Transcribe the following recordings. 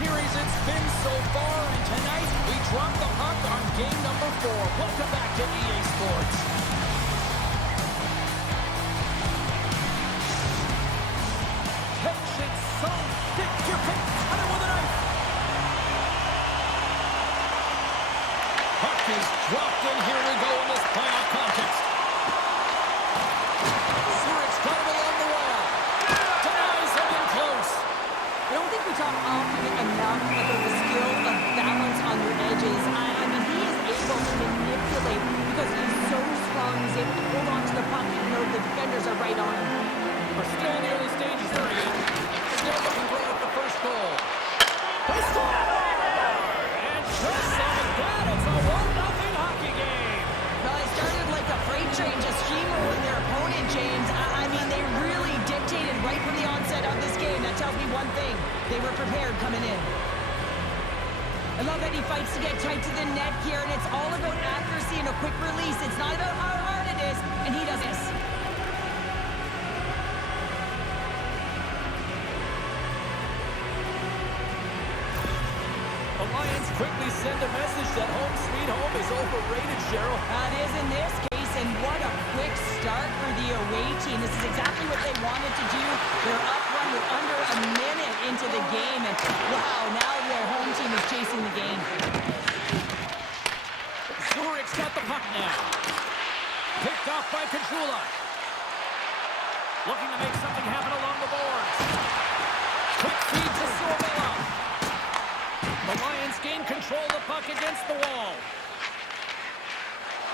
series it's been so far, and tonight we drop the puck on game number 4. Welcome back to EA Sports. Tension so thick, here comes Cutter with a knife. Puck is dropped, and here we go in this playoff contest. Zurich's got him along the wall. Denies him in close. I don't think we talk often enough about the skill of balance on your edges. I mean, he is able to manipulate because he's so strong. He's able to hold on to the puck even though the defenders are right on him. We're still in the early stages. There he is. Still looking great with the first goal. They score! And just like that, it's a 1-0 hockey game. Well, it started like a freight train just steamrolling their opponent, James. I mean, they really dictated right from the onset of this game. That tells me one thing. They were prepared coming in. I love that he fights to get tight to the net here, and it's all about accuracy and a quick release. It's not about how hard it is, and he does this. The Lions quickly send a message that home sweet home is overrated, Cheryl. That is in this case, and what a quick start for the away team. This is exactly what they wanted to do. They're up one with under a minute into the game, and wow, now their home team is chasing the game. Zurich's got the puck now. Picked off by Kajula. Looking to make something happen along the boards. Quick feed to Sorvella. The Lions gain control of the puck against the wall.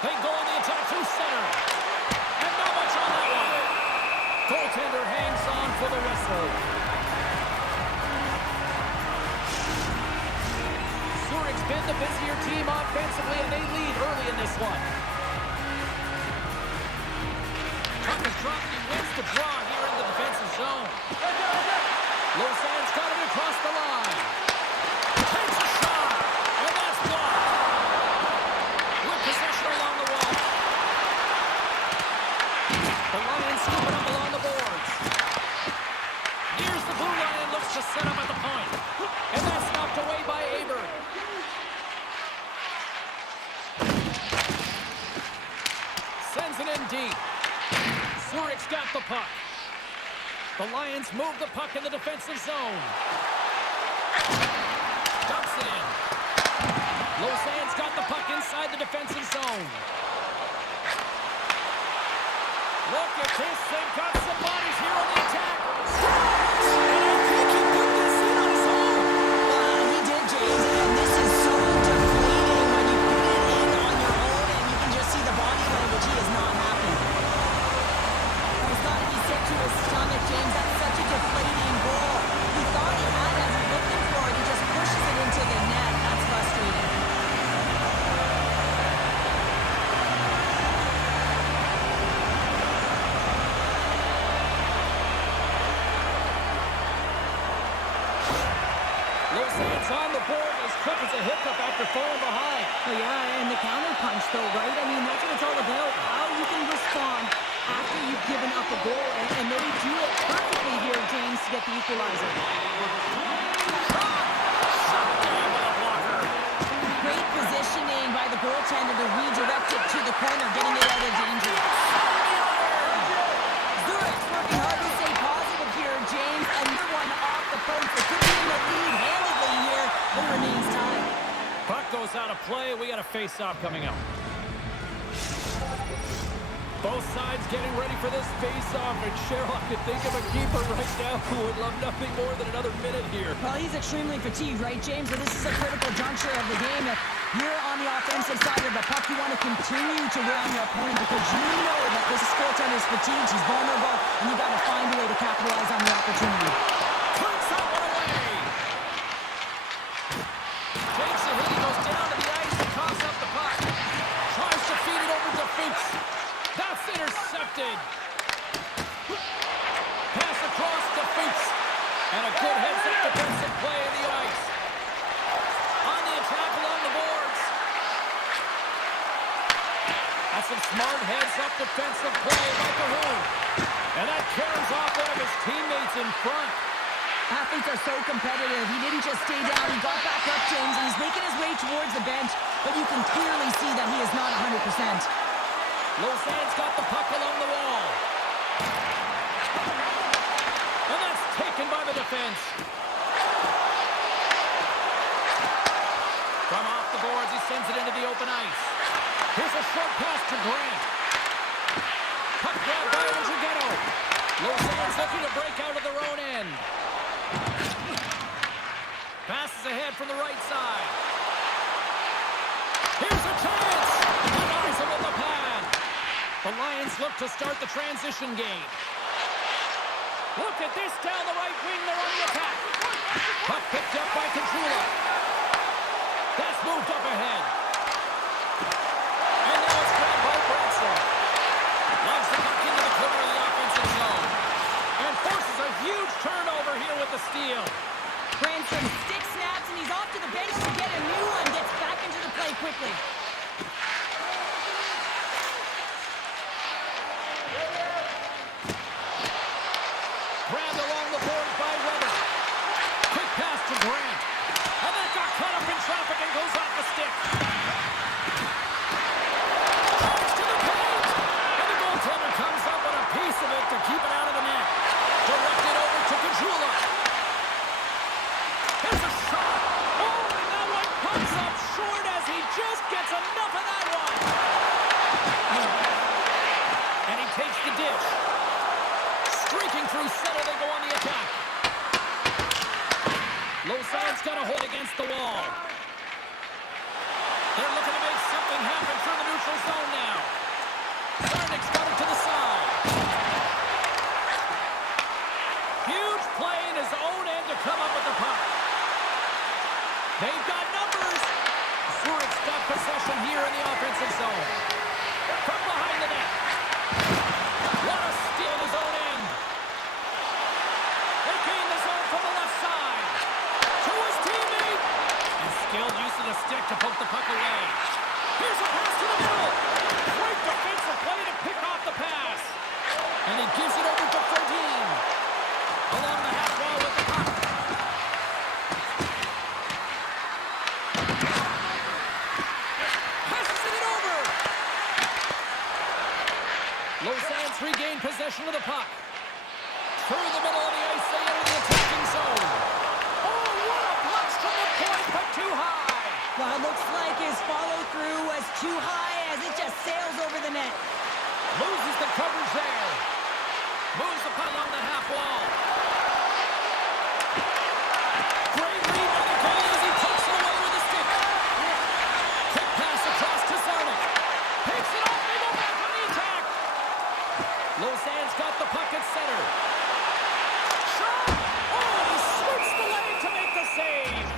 They go on the attack through center. And not much on that one. Goaltender hangs on for the whistle. Zurich's been the busier team offensively, and they lead early in this one. Puck is dropped, and he wins the draw here in the defensive zone. Lausanne's got it across the line. Takes a shot, and that's blocked. With possession along the wall. The Lions scoop it up along the boards. Here's the blue line, looks to set up at the point. And that's knocked away by Aber. Sends it in deep. Zurich's got the puck. The Lions move the puck in the defensive zone. Dumps it in. Lausanne's got the puck inside the defensive zone. Look at this. They've got some bodies here on the attack. Scores! And I think he put this in on his own. He did, James, and this is so deflating when you put it in on your own, and you can just see the body language. He is not happy. I thought he said to his stomach, James, that's such a deflating goal. He thought he had it, he looking for it, he just pushes it into the net. That's frustrating. Lausanne's on the board as quick as a hiccup after falling behind. Well, yeah, and the counter punch, though, right? I mean, that's what it's all about. How you can respond after you've given up a goal, and they do it perfectly here, James, to get the equalizer. Great positioning by the goaltender to redirect it to the corner, getting it out of danger. Zurich's working hard to stay positive here, James. Another one off the post. They could be in the lead handedly here, but it remains time. Puck goes out of play. We got a face-off coming up. Both sides getting ready for this face-off, and Cheryl, I could think of a keeper right now who would love nothing more than another minute here. Well, he's extremely fatigued, right, James? But this is a critical juncture of the game. If you're on the offensive side of the puck, you want to continue to wear on your opponent because you know that this goaltender is fatigued, he's vulnerable, and you got to find a way to capitalize on the opportunity. Turns that one away. Takes a hit, he goes down to the ice and coughs up the puck. Tries to feed it over to Fuchs. That's intercepted. Pass across to Fuchs. And a good heads-up defensive play in the ice. On the attack along the boards. That's some smart heads-up defensive play by Cahoon. And that carries off one of his teammates in front. Athletes are so competitive. He didn't just stay down. He got back up, James, and he's making his way towards the bench, but you can clearly see that he is not 100%. Lausanne's got the puck along the wall. And that's taken by the defense. From off the boards, he sends it into the open ice. Here's a short pass to Grant. Puck grab by Andrighetto. Lausanne's looking to break out of their own end. Passes ahead from the right side. Here's a chance. Denies him with the pad. The Lions look to start the transition game. Look at this down the right wing. They're on the attack. Puck picked up by Kachula. That's moved up ahead. And now it's grabbed by Branson. Loves the puck into the corner of the offensive zone. And forces a huge turnover here with the steal. Branson stick snaps, and he's off to the bench to get a new one. Gets back into the play quickly. Grabbed along the boards by Weber. Quick pass to Grant. And that got caught up in traffic and goes off the stick. Charge to the paint. And the goaltender comes up with a piece of it to keep it out of the net. Directed over to Kachula. Here's a shot. Oh, and that one comes up short as he just gets enough of that one. And he takes the dish. Streaking through center, they go on the attack. Lausanne's got a hold against the wall. They're looking to make something happen through the neutral zone now. Sarnik's got it to the side. Huge play in his own end to come up with the puck. They've got numbers. Zurich's got possession here in the offensive zone. From behind the net. What a steal in his own end. They gain the zone from the left side. To his teammate. And skilled use of the stick to poke the puck away. Here's a pass to the middle. Great defensive play to pick off the pass. And he gives it over to Ferdine. Along the half wall with the puck. Passes it over. Lausanne's regained possession of the puck. Through the middle of the ice, they enter the attacking zone. Oh, what a blitz from the point, but too high. Well, it looks like his follow-through was too high as it just sails over the net. Loses the coverage there. Moves the puck on the half wall. Great read by the goalie as he pokes it away with a stick. Quick pass across to Sarnik. Picks it off, they go back on the attack. Lausanne's got the puck at center. Shot! Oh, he swoops the leg to make the save.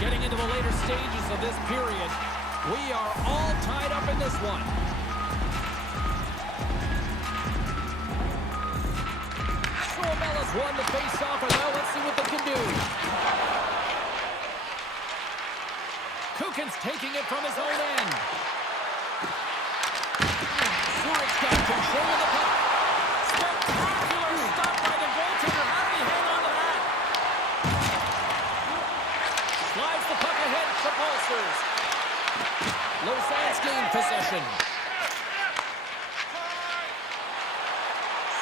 Getting into the later stages of this period, we are all tied up in this one. Sormella's won the face-off, and now let's see what they can do. Kukin's taking it from his own end. Zurich's got control of the puck. Spectacular stop by the goaltender. How did he hang on to that? Slides the puck ahead to Pulsers. Lausanne's gained possession.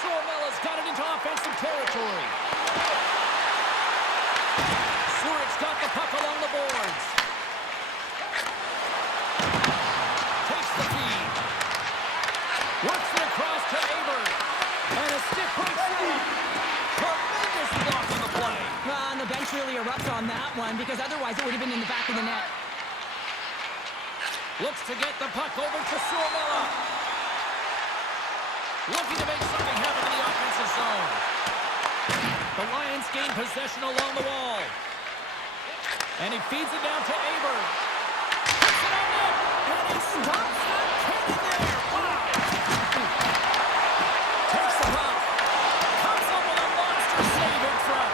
Sormella's got it into offensive territory. Zurich's got the puck along the boards. Takes the feed. Works it across to Aber. And a stick breaks through. Tremendous block on the play. Well, and the bench really erupts on that one because otherwise it would have been in the back of the net. Looks to get the puck over to Sormella. Looking to make something happen in the offensive zone. The Lions gain possession along the wall. And he feeds it down to Aber. stops the cannon there. Wow. Takes the puck. Comes up with a monster save in front.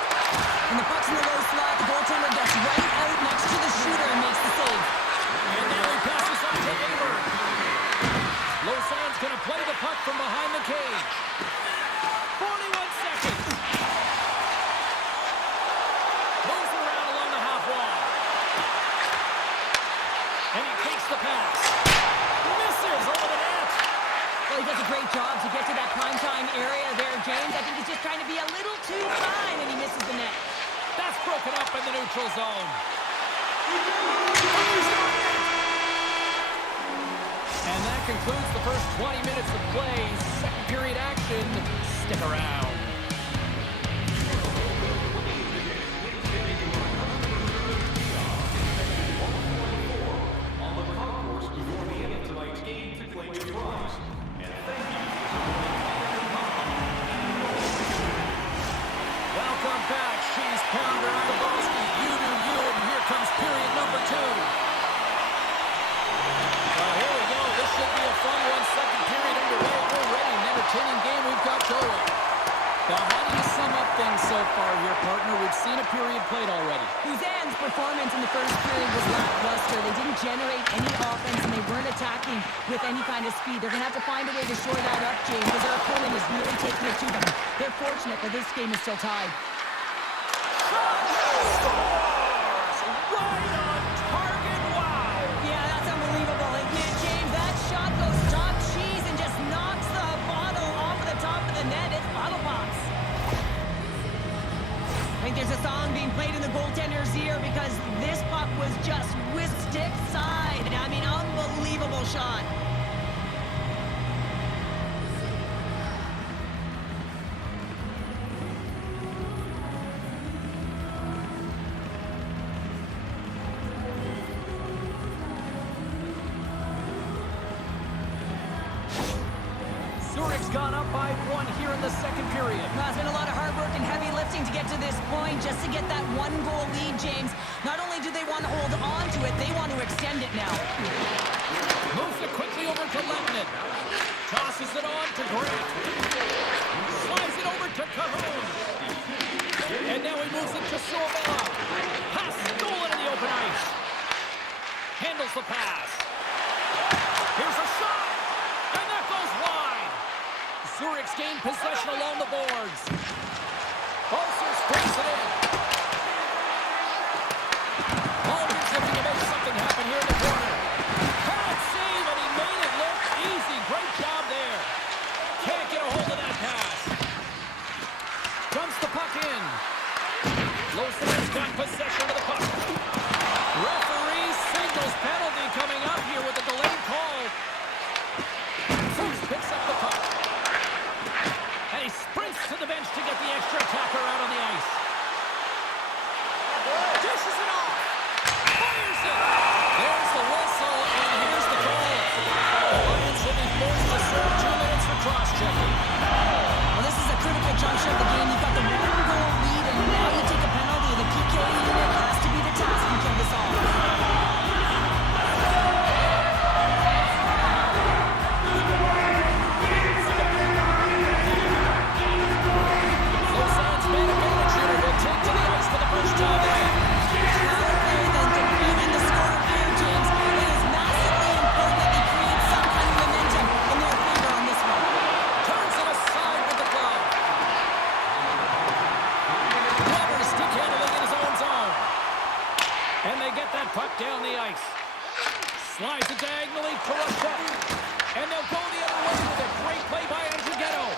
And the puck's in the low slot. The goaltender gets right out next to the shooter and makes the save. And now he passes up to Aber. Lausanne's going to play the puck from behind the cage. 41 seconds. Moves around along the half wall. And he takes the pass. Misses over the net. Well, he does a great job to get to that primetime area there, James. I think he's just trying to be a little too fine, and he misses the net. That's broken up in the neutral zone. And that concludes the first 20 minutes of play. Second period action. Stick around. Welcome back, Cheese Pounder on the Boston. You do you, and here comes period number 2. Well, here we go. This should be a fun one. Second period underway already. An entertaining game we've got going. Now, how do you sum up things so far here, partner? We've seen a period played already. Lausanne's performance in the first period was lackluster. They didn't generate any offense, and they weren't attacking with any kind of speed. They're going to have to find a way to shore that up, James, because their opponent is really taking it to them. They're fortunate that this game is still tied. Scores! Right on target. Wow! Yeah, that's unbelievable. And yeah, James, that shot goes top cheese and just knocks the bottle off of the top of the net. It's bottle pops. I think there's a song being played in the goaltender's ear because this puck was just whisked stick side. I mean, unbelievable shot. Zurich's gone up by 1 here in the second period. Well, it's been a lot of hard work and heavy lifting to get to this point just to get that 1-goal lead, James. Not only do they want to hold on to it, they want to extend it now. Moves it quickly over to Lettman. Tosses it on to Grant. Slides it over to Cahoon. And now he moves it to Silva. Pass stolen in the open ice. Handles the pass. Here's a shot. And that goes wide. Zurich's gained possession along the boards. Bolser springs it in. Holmgren's looking to make something happen here in the corner. Bad save, and he made it look easy. Great job there. Can't get a hold of that pass. Dumps the puck in. Lausanne's got possession of the puck. Referee signals penalty coming up here with a delayed call. Fuchs picks up the puck. And he sprints to the bench to get the extra attacker out on the ice. Dishes it off. Fires it. There's the whistle, and here's the call. Lions will be forced to serve 2 minutes for cross-checking. Well, this is a critical juncture of the game. You've got the 1-goal lead, and now you take a penalty. The PK unit has to be the task and kill this off. Lausanne's man advantage unit will take to the ice for the first time tonight. Then to even the score here, James, it is massively important that they create some kind of momentum in their favor on this one. Turns it aside with the glove. Weber stick handling in his own zone. And they get that puck down the ice. Slides it diagonally to Russia. And they'll go the other way with a great play by Andrighetto.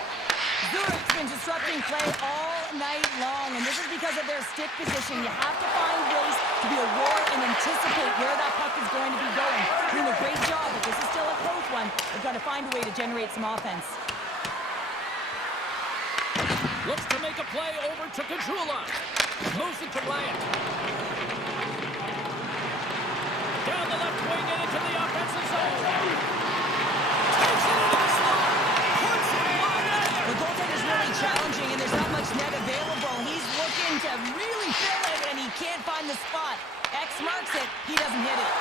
Zurich's been disrupting play all night long, and this is because of their stick position. You have to find ways to be aware and anticipate where that puck is going to be going. Doing a great job, but this is still a close one. They've got to find a way to generate some offense. Looks to make a play over to Kajula. Moves it to Bryant. Down the left wing and into the offensive zone. Takes it into the slot. Puts it wide. The goaltender's really challenging, and there's not much net available. He's looking to really fill it, and he can't find the spot. X marks it. He doesn't hit it.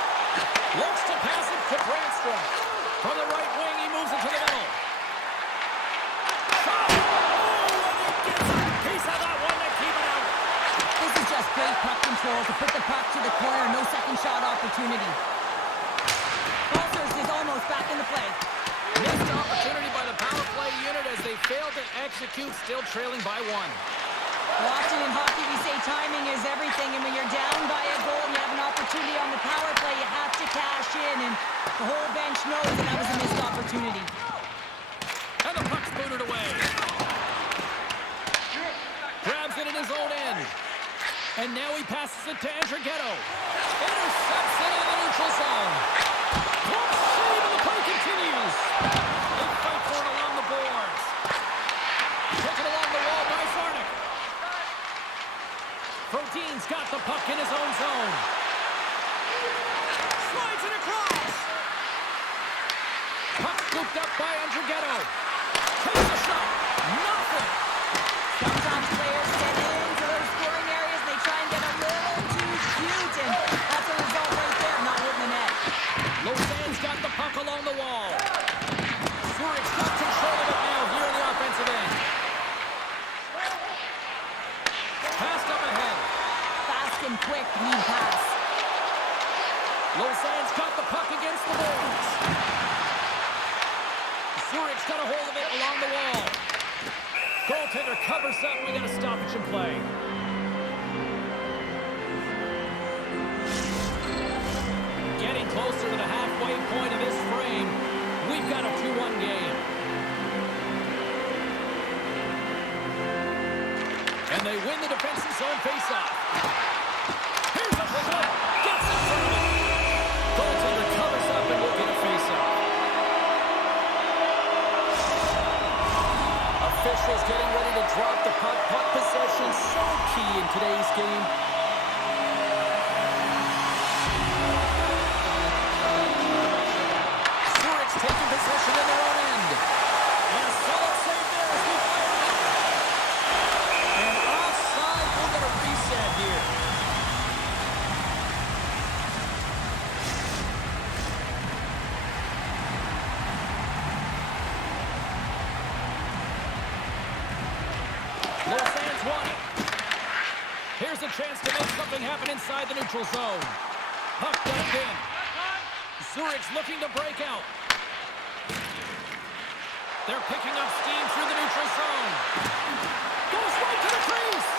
Looks to pass it to Brandstrom. From the right wing, he moves it to the middle. Shot! Oh, and he gets a piece of that one to keep it out. This is just great puck control to put the puck to the corner. No second shot opportunity. Balsers is almost back into play. Missed opportunity by the power play unit as they failed to execute, still trailing by one. Well, often in hockey we say timing is everything, and when you're down by a goal and you have an opportunity on the power play, you have to cash in, and the whole bench knows that that was a missed opportunity. And the puck's booted away. Grabs it in his own end. And now he passes it to Andrighetto. Intercepts it in the neutral zone. One save and the play continues. They fight for it along the boards. Taken along the wall by Zarnik. Protein's got the puck in his own zone. Slides it across. Puck scooped up by Andrighetto. Takes a shot. Nothing. Sometimes players get into those scoring areas, they try and get a little too cute, and that's a result right there, not hitting the net. Lausanne's got the puck along the wall. Zurich's got control of it now here in the offensive end. Passed up ahead. Fast and quick lead pass. Lausanne's got the puck against the boards. Zurich's got a hold of it along the wall. Goaltender covers up. We got a stoppage in play. Getting closer to the halfway point of this frame. We've got a 2-1 game. And they win the defensive zone faceoff. Here's a pickup. Gets in front of it. Goaltender covers up and will get a faceoff. Officials getting ready to drop the puck. Puck possession so key in today's game. Zurich's taking possession in their own end. And a solid save there as we fire it out. And offside, we'll get a reset here. Lausanne's won it. Here's a chance to make something happen inside the neutral zone. Puck dumped in. Zurich's looking to break out. They're picking up steam through the neutral zone. Goes right to the crease.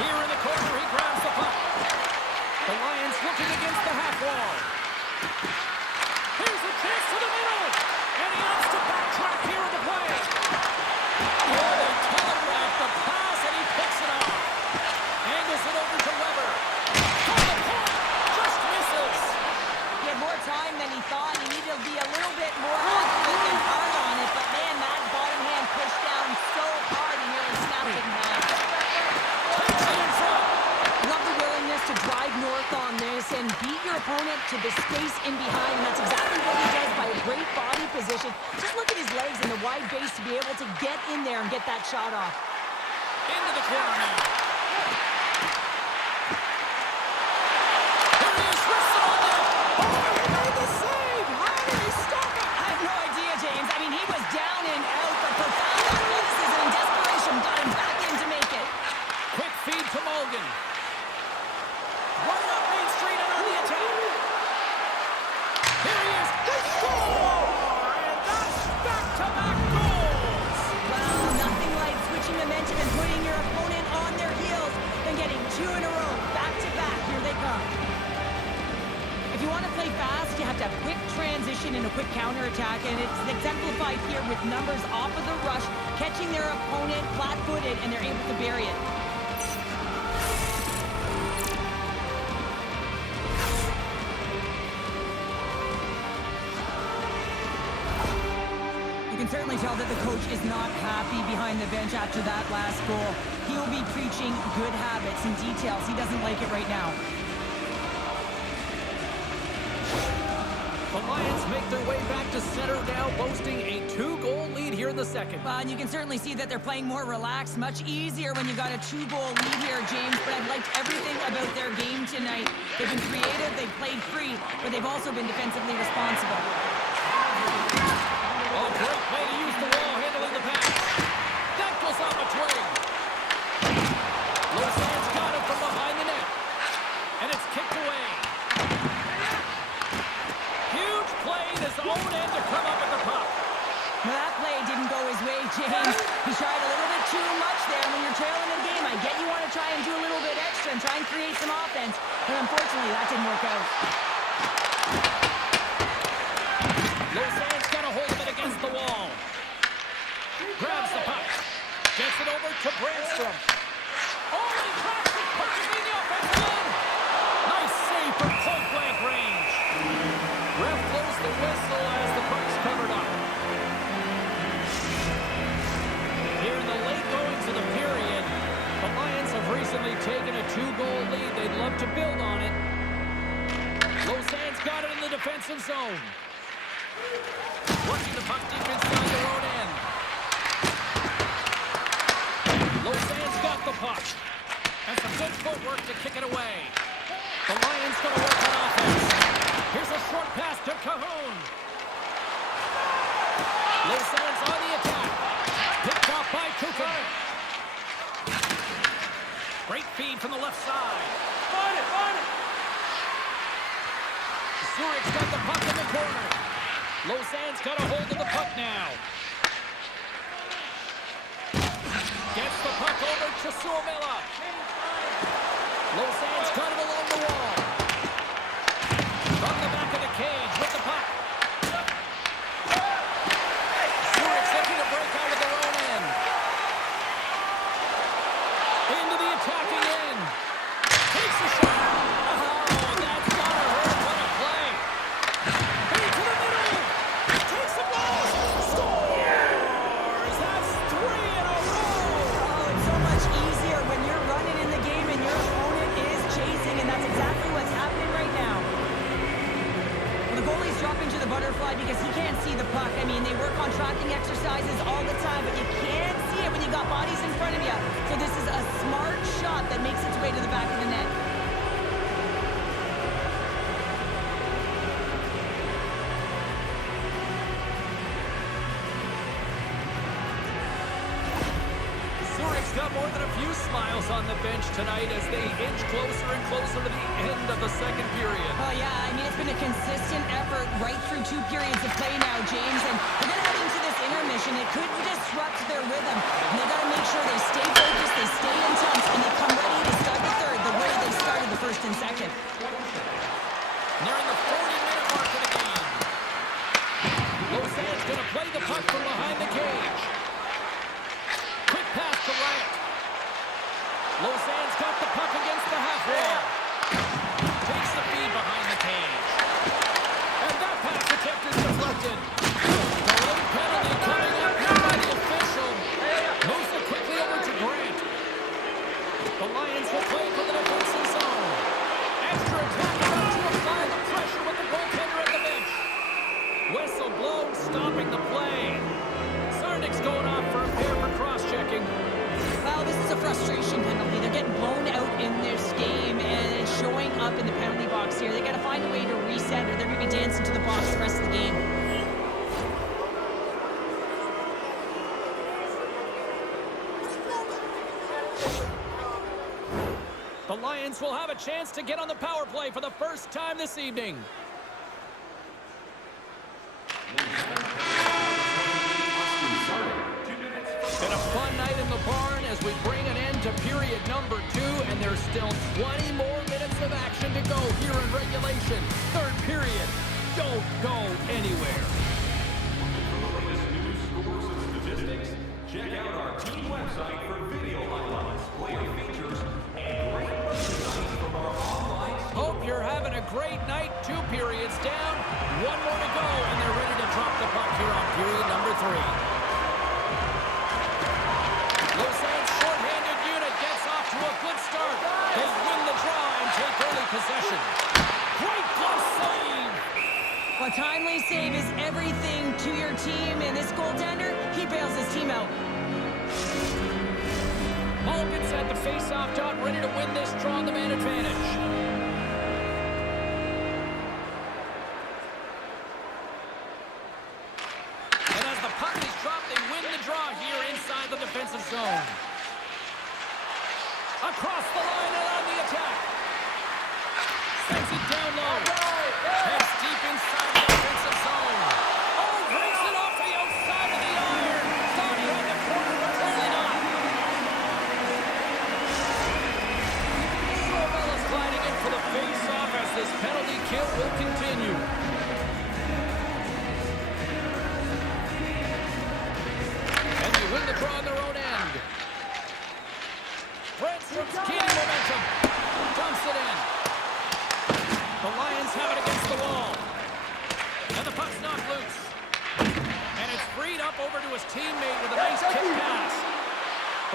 Here in the corner, he grabs the puck. The Lions looking against the half wall. Here's a chance to the middle. And he opts to backtrack here in the play. Oh, they telegraph the pass, and he picks it off. Angles it over to Weber. From the point, just misses. He had more time than he thought. He needed to be a little bit more accurate and hard on it, but man, that bottom hand pushed down so hard and nearly snapped it in half. Takes it in front. Love the willingness to drive north on this and beat your opponent to the space in behind, and that's exactly what he does by a great body position. Just look at his legs and the wide base to be able to get in there and get that shot off. Into the corner now. Here he is, wrists it on net. Oh, he made the save. How did he stop it? I have no idea, James. I mean, he was down and out, but profound athleticism and desperation got him back in to make it. Quick feed to Mulligan. Right up Main Street and on the attack. Here he is. They score! And that's back-to-back goals. Well, nothing like switching momentum and putting your opponent on their heels and getting two in a row, back-to-back. Here they come. If you want to play fast, you have to have quick transition and a quick counterattack, and it's exemplified here with numbers off of the rush, catching their opponent flat-footed, and they're able to bury it. You can certainly tell that the coach is not happy behind the bench after that last goal. He will be preaching good habits and details. He doesn't like it right now. The Lions make their way back to center now, boasting a 2-goal lead here in the second. And you can certainly see that they're playing more relaxed, much easier when you got a 2-goal lead here, James. But I've liked everything about their game tonight. They've been creative, they've played free, but they've also been defensively responsible. Oh, great play to use the wall, handling the pass. That goes off a twig. Lausanne's got it from behind the net. And it's kicked away. Huge play in his own end to come up with the puck. Well, that play didn't go his way, James. He tried a little bit too much there. When you're trailing the game, I get you want to try and do a little bit extra and try and create some offense. But unfortunately, that didn't work out. Lausanne's got a hold of it against the wall. Grabs the puck. Gets it over to Brandstrom. Oh, he cracks it. Puck is in the offensive end. Nice save from point-blank range. Ref blows the whistle as the puck's covered up. Here in the late goings of the period, the Lions have recently taken a 2-goal lead. They'd love to build on it. Lausanne's got it in the defensive zone. Working the puck deep inside their own end. Lausanne's got the puck. And some good footwork to kick it away. The Lions going to work on offense. Here's a short pass to Cahoon. Lausanne's on the attack. Picked off by Kukin. Great feed from the left side. Find it, find it. Zurich's got the puck in the corner. Lausanne's got a hold of the puck now. Gets the puck over to Suomela. Lausanne's got it along the wall. From the back of the cage with the puck. Zurich's looking to break out of their own end. Into the attacking end. Takes a shot. Oh, that's gotta hurt. What a play. Into the middle. Takes the ball. Scores. That's 3 in a row. Oh, it's so much easier when you're running in the game and your opponent is chasing, and that's exactly what's happening right now. Well, the goalie's dropping to the butterfly because he can't see the puck. I mean, they work on tracking exercises all the time, but you can't see it when you got bodies in front of you. So this is a smart shot that makes its way to the back of the net. Zurich's got more than a few smiles on the bench tonight as they inch closer and closer to the end of the second period. Oh, yeah, I mean, it's been a consistent effort right through 2 periods of play now, James, and we're going to head into this intermission. It could disrupt their rhythm, and they got to make sure they stay focused, they stay intense, and they come ready to start the third the way they started the first and second. Nearing the 40-minute mark of the game. Lausanne's going to play the puck from behind the cage. Quick pass to Wyatt. Lausanne's got the puck against the half wall. Takes the feed behind the cage. And that pass attempt is deflected. Delayed penalty coming up here by the official. Moves it quickly over to Grant. The Lions will play from the defensive zone. Extra attack about to apply the pressure with the goaltender at the bench. Whistle blown, stopping the play. Sarnik's going off for a pair for cross-checking. Well, this is a frustration penalty. They're getting blown out in this game, and it's showing up in the penalty box here. They got to find a way to reset, or they're going to be dancing to the box the rest of the game. The Lions will have a chance to get on the power play for the first time this evening. Been a fun night in the barn as we bring an end to period number 2, and there's still 20 more minutes of action to go here in regulation. Third period. Don't go anywhere. For the latest news, scores, and statistics, check out our team website for video highlights, player features, and great merchandise from our online store. Hope you're having a great night. 2 periods down. 1 more to go, and they're ready to drop the puck here on period number 3. Lausanne's short-handed unit gets off to a good start. They win the draw and take early possession. Great glove save. A timely save is everything to your team, and this goaltender, he bails his team out. Malkin's at the face-off dot, ready to win this draw on the man advantage. And as the puck is dropped, they win the draw here inside the defensive zone. Across the line and on the attack. Sends it down low. Heads deep inside the defensive zone. Oh, brings it off the outside of the iron. Thought he had the corner, but clearly not. Sorbella's gliding in for the face-off as this penalty kill will continue. And they win the draw on their own end. Brentstrom's gaining momentum. Dumps it in. The Lions have it against the wall. And the puck's knocked loose. And it's freed up over to his teammate with a nice kick pass.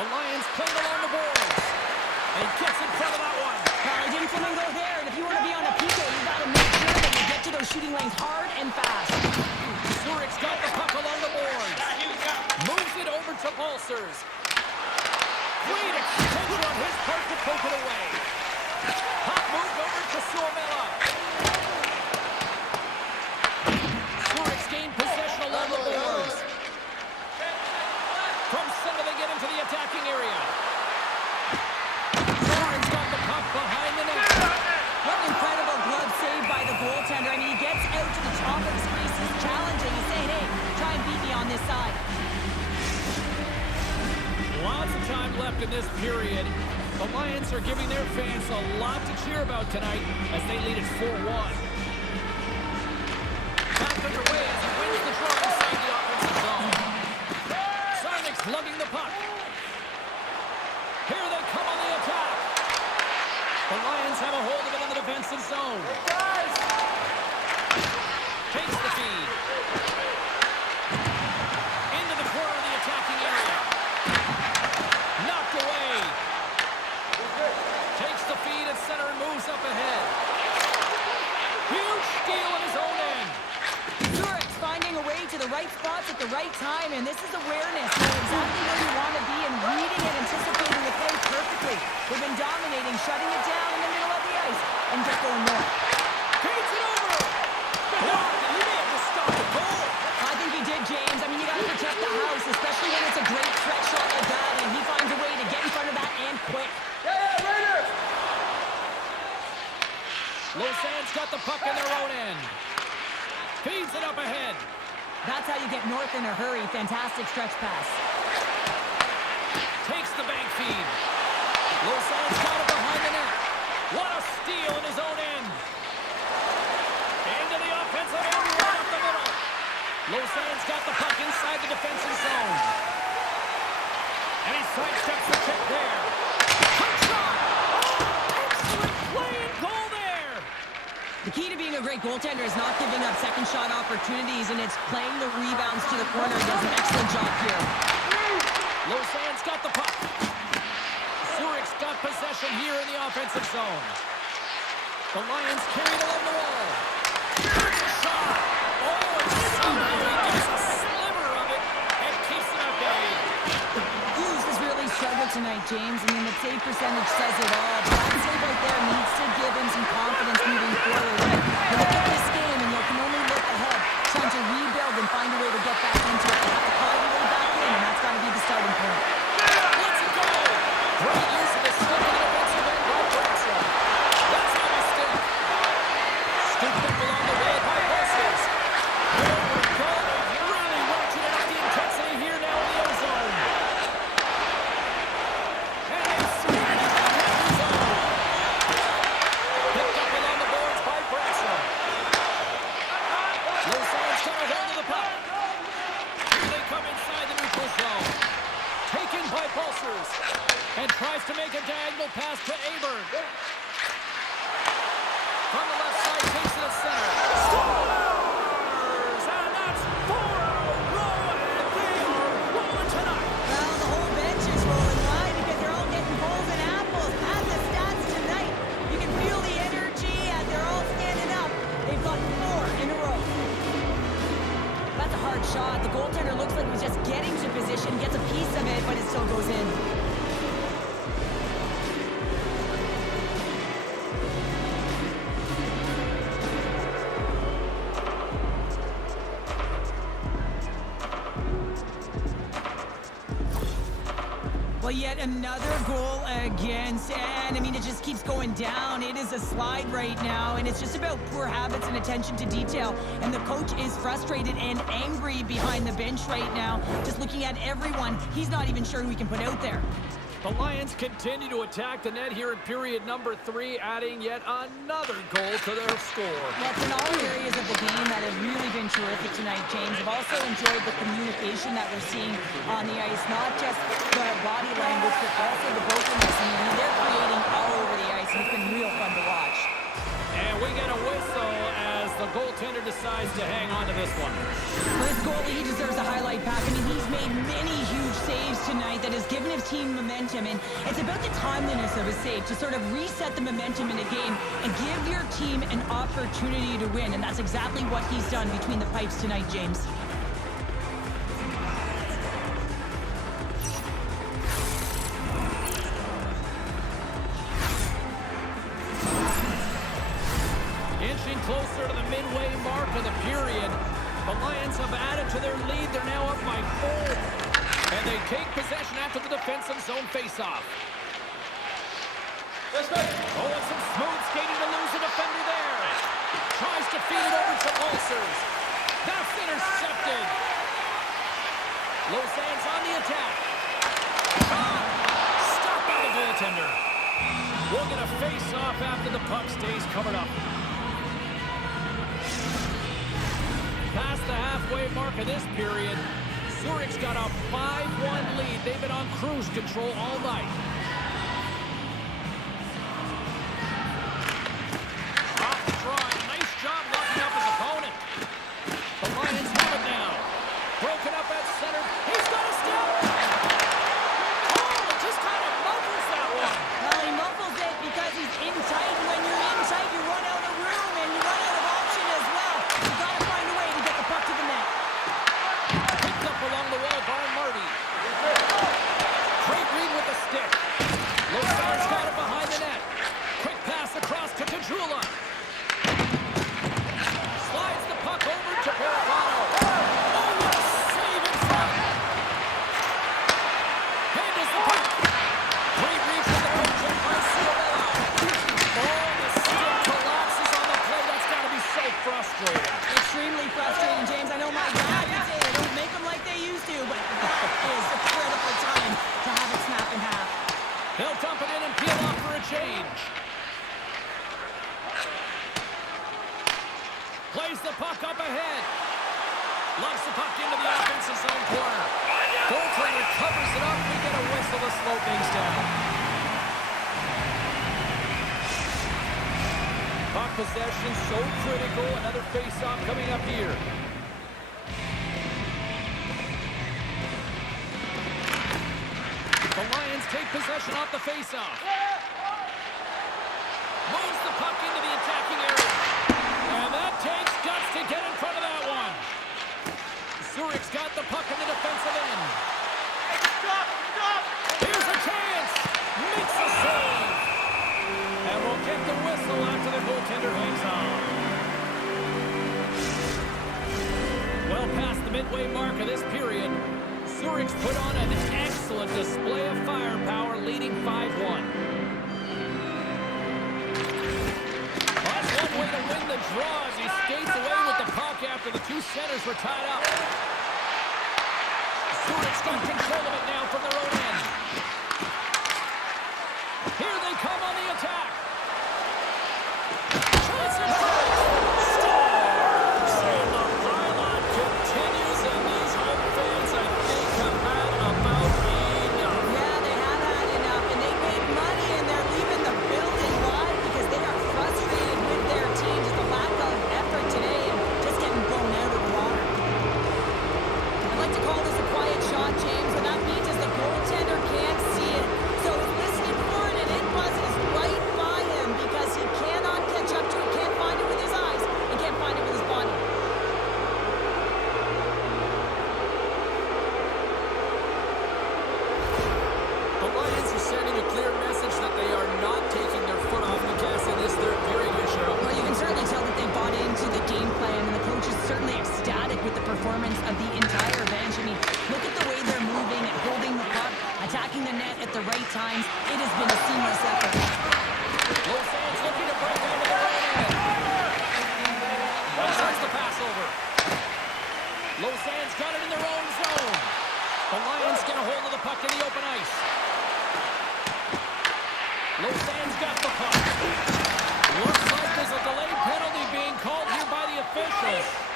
The Lions playing along the boards. And he gets in front of that one. Well, he didn't flamingo there, and if you want to be on a PK, you got to make sure that you get to those shooting lanes hard and fast. Zurich's got the puck along the boards. Moves it over to Balsers. Great extension on his part to poke it away. Puck moved over to Sorbella. Zurich's gained possession along the boards. From center they get into the attacking area. Zurich's got the puck behind the net. What an incredible glove save by the goaltender. I mean, he gets out to the top of his crease. He's challenging. He's saying, hey, try and beat me on this side. Lots of time left in this period. The Lions are giving their fans a lot to cheer about tonight as they lead it 4-1. Back underway as he wins the draw inside the offensive zone. Sarnik's lugging the puck. Here they come on the attack. The Lions have a hold of it in the defensive zone. Takes the feed. Into the corner of the attacking area. Knocked away. Takes the feed at center and moves up ahead. Huge steal in his own end. Zurich's finding a way to the right spots at the right time, and this is awareness. Knowing exactly where you want to be and reading and anticipating the play perfectly. They've been dominating, shutting it down in the middle of the ice, and just going more. Feeds it over. Blocked, and he may have just stopped the goal. I think he did, James. I mean, you got to protect the house, especially when it's a great threat shot like that, and he finds a way to get in front of that and quick. Lausanne's got the puck in their own end. Feeds it up ahead. That's how you get north in a hurry. Fantastic stretch pass. Takes the bank feed. Lausanne's got it behind the net. What a steal in his own end. Into the offensive end, right up the middle. Lausanne's got the puck inside the defensive zone. And he sidesteps the check there. Quick shot! Oh, excellent play and goal there. The key to being a great goaltender is not giving up second shot opportunities, and it's playing the rebounds to the corner. He does an excellent job here. Lausanne's got the puck. Zurich's got possession here in the offensive zone. The Lions carry it along the wall. Here's a shot. Oh, and somehow he gets a sliver of it and keeps it at bay. Hughes has really struggled tonight, James. I mean, the save percentage says it all. But that save right there needs to give him some confidence moving forward. But you look at this game, and you can only look ahead, trying to rebuild and find a way to get back into it. They have to climb the way back in, and that's got to be the starting point. Let's go. Great use of the stick in the defensive end by Brentstrom. That's how he stick. Scooped up along the way by Balsers. There we go. They're really watching out the intensity here now in the ozone. And they smash it back into the zone. Picked up along the boards by Brentstrom. Lausanne's got a hold of the puck. Here they come inside the neutral zone. Taken by Balsers. And tries to make a diagonal pass to Aberg. From the left side, takes it at center. Scores! And that's 4 in a row, and they are rolling tonight. Well, the whole bench is rolling. Why? Because they're all getting goals and apples. And the stats tonight, you can feel the energy, and they're all standing up. They've got 4 in a row. shot. The goaltender looks like he was just getting to position, gets a piece of it, but it still goes in. Well, yet another goal against, and I mean, it just keeps going down. It is a slide right now, and it's just about poor habits and attention to detail. And the coach is frustrated and angry behind the bench right now, just looking at everyone. He's not even sure who he can put out there. The Lions continue to attack the net here in period number 3, adding yet another goal to their score. Well, it's in all areas of the game that have really been terrific tonight, James. I've also enjoyed the communication that we're seeing on the ice, not just the body language, but also the brokenness. I mean, they're creating all over the ice, and it's been real fun to watch. And we get a whistle as the goaltender decides to hang on to this one. For this goalie, he deserves a highlight pack. I mean, he's made many huge saves tonight that has given his team momentum, and it's about the timeliness of a save to sort of reset the momentum in a game and give your team an opportunity to win, and that's exactly what he's done between the pipes tonight, James. Inching closer to the midway mark of the period. The Lions have added to their lead. They're now up by 4. And they take possession after the defensive zone faceoff. Oh, and some smooth skating to lose a defender there. Tries to feed it over to Pulsers. That's intercepted. Lausanne's on the attack. Stopped by the goaltender. We'll get a face-off after the puck stays covered up. Past the halfway mark of this period, Zurich's got a 5-1 lead. They've been on cruise control all night. Off the draw, nice job locking up his opponent. The Lions have it now. Broken up at center. He's got a step. Oh, it just kind of muffles that one. Well, he muffles it because he's in tight, and when you're in tight, you run out of room, and you run out of option as well. You gotta find a way to get the puck to the net. Picked up along the wall by Marty. Great read with the stick. Lausanne's got it behind the net. Quick pass across to Kajula. Slides the puck over to Quarterfinal. Oh, what a save in front. Handles the puck. Great read from the coach and Marciarella. Oh, the stick collapses on the play. That's got to be so frustrating. Extremely frustrating, James. I know my dad would say they don't make them like they used to, but that is a critical time to have it snap in half. He'll dump it in and peel off for a change. Plays the puck up ahead. Lugs the puck into the offensive zone corner. Goaltender covers it up. We get a whistle to slow things down. Puck possession so critical. Another face-off coming up here. The Lions take possession off the face-off. Moves the puck into the attacking area. And that takes guts to get in front of that one. Zurich's got the puck in the defensive end. Here's a chance. Makes a save. And we'll get the whistle after the goaltender hangs on. Well past the midway mark of this period, Zurich's put on an excellent display of firepower, leading 5-1. That's one way to win the draw as he skates away with the puck after the two centers were tied up. Zurich's got control of it now from their own end. Here they come on the attack. Chance in front. Scores! And the pylon continues, and these home fans, I think, have had about enough. Yeah, they have had enough, and they made money, and they're leaving the building. Why? Because they are frustrated with their team. Just a lack of effort today and just getting blown out of the water. I'd like to call this a quiet shot, James. What that means is the goaltender performance of the entire bench. I mean, look at the way they're moving and holding the puck, attacking the net at the right times. It has been a seamless effort. Lausanne's looking to break into the right end. Starts the pass over. Lausanne's got it in their own zone. The Lions get a hold of the puck in the open ice. Lausanne's got the puck. Looks like there's a delayed penalty being called here by the officials.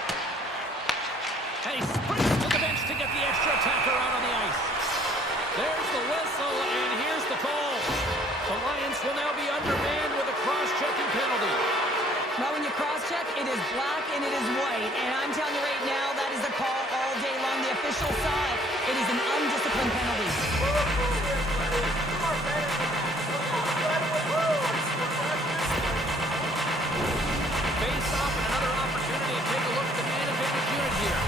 And he sprints to the bench to get the extra attacker out on the ice. There's the whistle, and here's the call. The Lions will now be undermanned with a cross-checking penalty. Now when you cross-check, it is black and it is white. And I'm telling you right now, that is a call all day long. The official saw it. It is an undisciplined penalty. Face off and another opportunity to take a look at the man advantage unit here.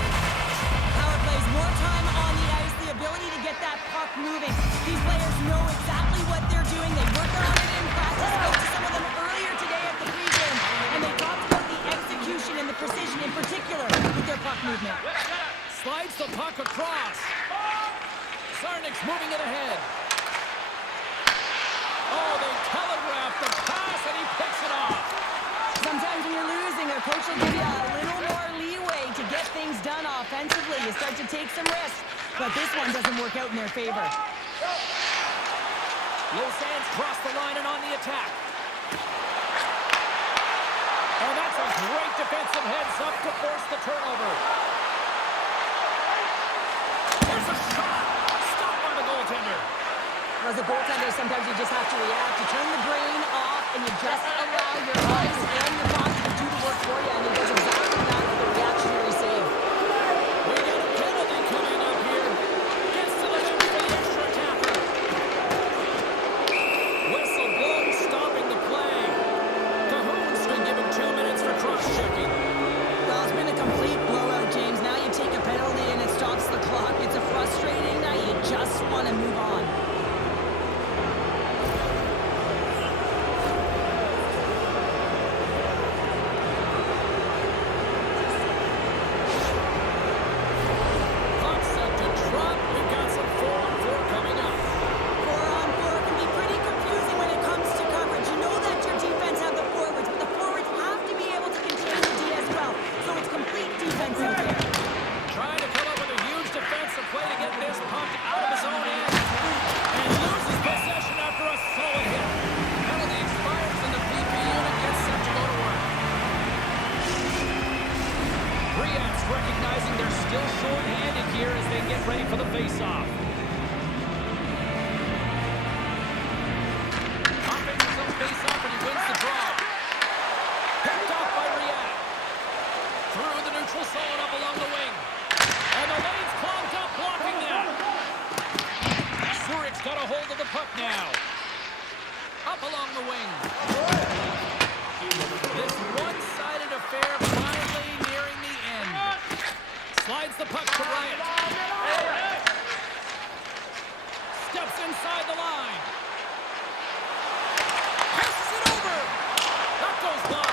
Power plays, more time on the ice, the ability to get that puck moving. These players know exactly what they're doing. They work on it in practice. I spoke to some of them earlier today at the pregame, and they talked about the execution and the precision in particular with their puck movement. Slides the puck across. Sarnik's moving it ahead. Oh, they telegraph the pass, and he picks it off. Sometimes when you're losing, a coach will give you a little more leeway to get things done offensively. You start to take some risks, but this one doesn't work out in their favor. Lausanne's crossed the line and on the attack. Oh, that's a great defensive heads-up to force the turnover. There's a shot. Stopped by the goaltender. As a goaltender, sometimes you just have to react. You turn the brain off, and you just allow your eyes and your body to do the work for you, and it does exactly that with a reactionary save. We got a penalty coming up here. Gets to the bench for the extra attacker. Whistle blown, stopping the play. Cahoon's been given 2 minutes for cross-checking. Well, it's been a complete blowout, James. Now you take a penalty, and it stops the clock. It's a frustrating night. You just want to move on. Recognizing they're still short-handed here as they get ready for the face-off. Offensive zone face-off, and he wins the draw. Picked off by Riad. Through the neutral zone up along the wing. And the lane's clogged up, blocking that. Zurich's got a hold of the puck now. Up along the wing. This one-sided affair finally nearing the end. Slides the puck to Bryant. Steps inside the line. Passes it over. That goes by.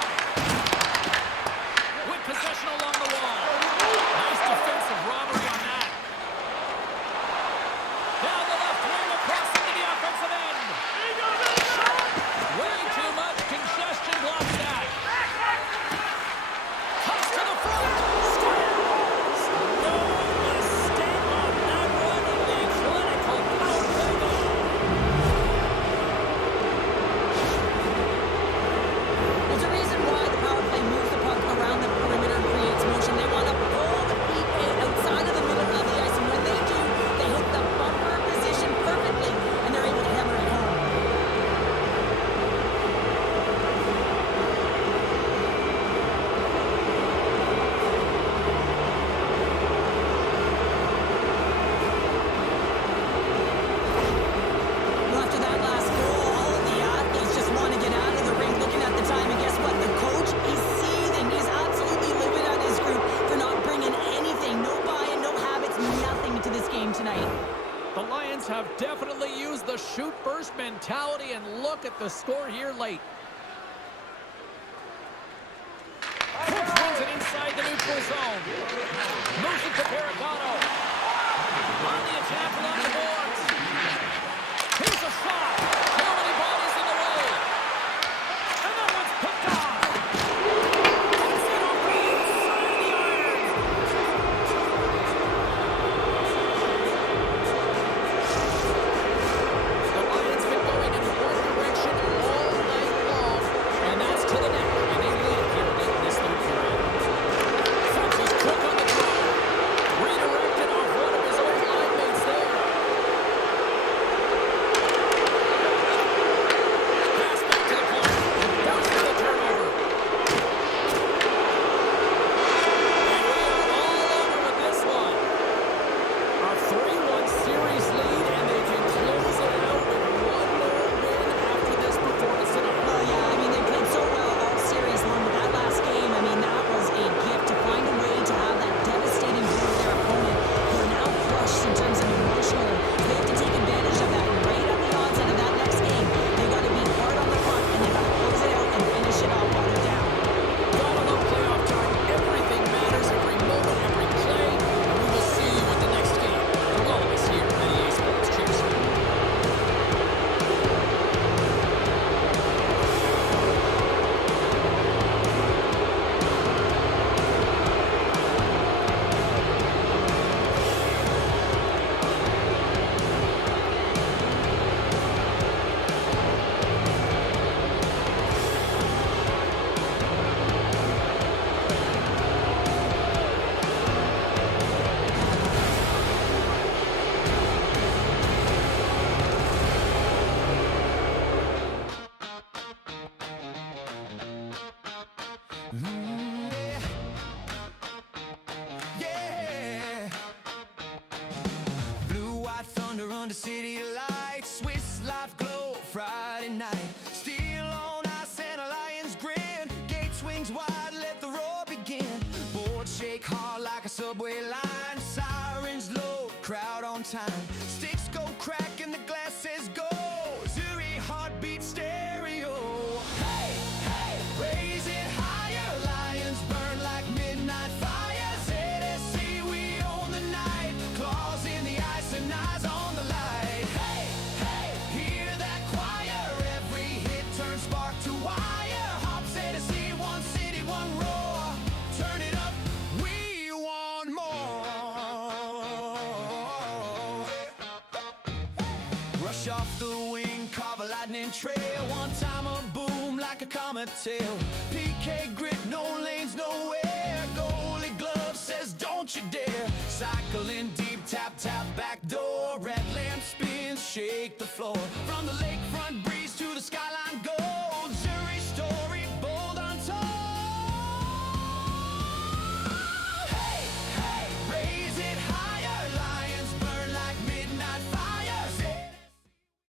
With possession along the wall. Nice defensive robbery on that. Down the left wing across into the offensive end. Way too much congestion blocks that. Comes to the front. No mistake on that one in the clinical power play goal. There's a reason why the power play moves the puck around the perimeter and creates motion. They want to pull the PK outside of the middle of the ice, and when they do, they hit the bumper position perfectly, and they're able to hammer it home. Well, after that last goal, all of the athletes just want to get out of the ring looking at the time, and guess what? The coach is seething. He's absolutely livid at his group for not bringing anything, no buy-in, no habits, nothing to this game tonight. The Lions have definitely used the shoot-first mentality, and look at the score here late. Crooks wins it inside the neutral zone. Moves it shake hard like a subway line. Sirens low, crowd on time. Sticks go crack and the glasses go. Zuri heartbeat stereo. Hey, hey, raise it higher. Lions burn like midnight fire. ZSC, we own the night. Claws in the ice and eyes on the light. Hey, hey, hear that choir. Every hit turns spark to wire. Hop ZSC, one city, one roar. Turn it up, we want more. Rush off the wing, carve a lightning trail. One time a boom like a comet tail. PK grit, no lanes, nowhere. Goalie glove says don't you dare. Cycling deep, tap, tap, back door. Red lamp spins, shake the floor.